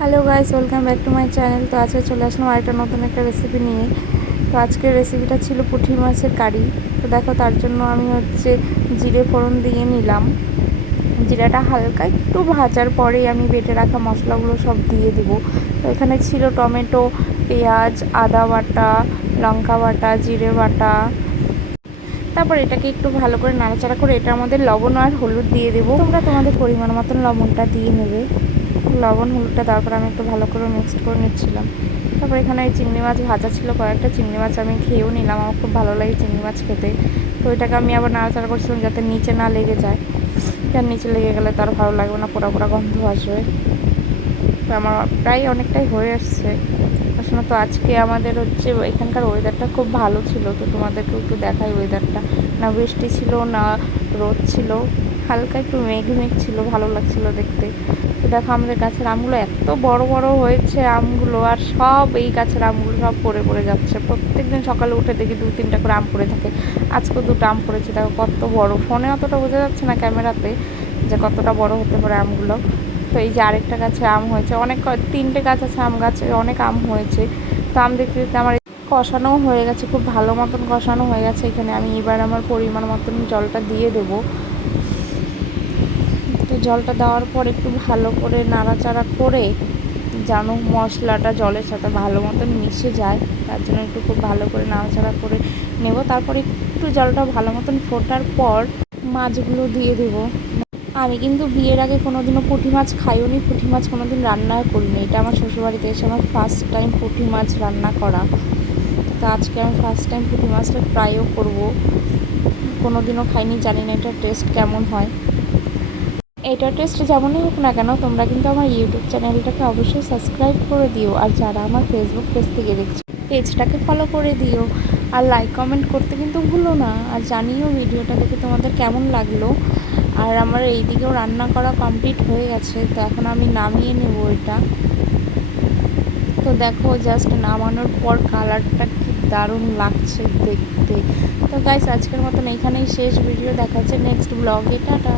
Hello guys, welcome back to my channel. তো আজকে চলে আসলাম আরেকটা নতুন একটা রেসিপি নিয়ে। তো আজকের রেসিপিটা ছিল পুঁটি মাছের কারি। তো দেখো, তার জন্য আমি জিরে ফোড়ন দিয়ে নিলাম। জিরাটা হালকা একটু ভাজার পরেই আমি বেটে রাখা মশলাগুলো সব দিয়ে দেবো। তো এখানে ছিল টমেটো, পেঁয়াজ, আদা বাটা, লঙ্কা বাটা, জিরে বাটা। তারপর এটাকে একটু ভালো করে নাড়াচাড়া করে এটার মধ্যে লবণ আর হলুদ দিয়ে দেবো। তোমরা তোমাদের পরিমাণ মতন লবণটা দিয়ে নেবে। লবণ হলুদটা তারপর আমি একটু ভালো করে মিক্সড করে নিচ্ছিলাম। তারপর এখানে চিংড়ি মাছ ভাজা ছিল, কয়েকটা চিংড়ি মাছ আমি খেয়েও নিলাম। আমার খুব ভালো লাগে চিংড়ি মাছ খেতে। তো এটাকে আমি আবার নাড়াচাড়া করছিলাম যাতে নিচে না লেগে যায়। যার নিচে লেগে গেলে তার ভালো লাগবে না, পোড়া পোড়া গন্ধ আসবে। তো আমার প্রায় অনেকটাই হয়ে আসছে। আসলে তো আজকে আমাদের এখানকার ওয়েদারটা খুব ভালো ছিল। তো তোমাদেরকেও একটু দেখাই ওয়েদারটা। না বৃষ্টি ছিল না রোদ ছিল, হালকা একটু মেঘ মেঘ ছিল, ভালো লাগছিল দেখতে। তো দেখো, আমাদের গাছের আমগুলো এত বড় বড় হয়েছে আমগুলো, আর সব এই গাছের আমগুলো সব পড়ে পড়ে যাচ্ছে। প্রত্যেকদিন সকালে উঠে দেখি 2-3টা করে আম পড়ে থাকে। আজকেও 2টা আম পড়েছে। দেখো কত বড়, ফোনে অতটা বোঝা যাচ্ছে না ক্যামেরাতে যে কতটা বড় হতে পারে আমগুলো। তো এই যে আরেকটা গাছে আম হয়েছে, অনেক 3টে গাছ আছে আম গাছে, অনেক আম হয়েছে। তো আম দেখতে দেখতে আমার কষানোও হয়ে গেছে, খুব ভালো মতন কষানো হয়ে গেছে। এখানে আমি এবার আমার পরিমাণ মতন জলটা দিয়ে দেবো। তো জলটা দেওয়ার পর একটু ভালো করে নাড়াচাড়া করে যেন মশলাটা জলের সাথে ভালো মতন মিশে যায়, তার জন্য একটু খুব ভালো করে নাড়াচাড়া করে নেব। তারপরে একটু জলটা ভালো মতন ফোটার পর মাছগুলো দিয়ে দেবো। আমি কিন্তু বিয়ের আগে কোনোদিনও পুঁটি মাছ খাইওনি, পুঁটি মাছ কোনোদিন রান্না করিনি। এটা আমার শ্বশুরবাড়িতে এসে আমার ফার্স্ট টাইম পুঁটি মাছ রান্না করা। তো আজকে আমি ফার্স্ট টাইম পুঁটি মাছটা ট্রাইও করবো। কোনোদিনও খাইনি, জানি না এটার টেস্ট কেমন হয়। এটার টেস্ট যেমনই হোক না কেন, তোমরা কিন্তু আমার ইউটিউব চ্যানেলটাকে অবশ্যই সাবস্ক্রাইব করে দিও। আর যারা আমার ফেসবুক পেজ থেকে দেখছো, পেজটাকে ফলো করে দিও। আর লাইক কমেন্ট করতে কিন্তু ভুলো না। আর জানিও ভিডিওটা দেখে তোমাদের কেমন লাগলো। আর আমার এই দিকেও রান্না করা কমপ্লিট হয়ে গেছে। তো এখন আমি নামিয়ে নেব এটা। তো দেখো, জাস্ট নামানোর পর কালারটা কি দারুণ লাগছে দেখতে। তো গাইস, আজকের মতন এইখানেই শেষ ভিডিও। দেখা হচ্ছে নেক্সট ব্লগে। টাটা।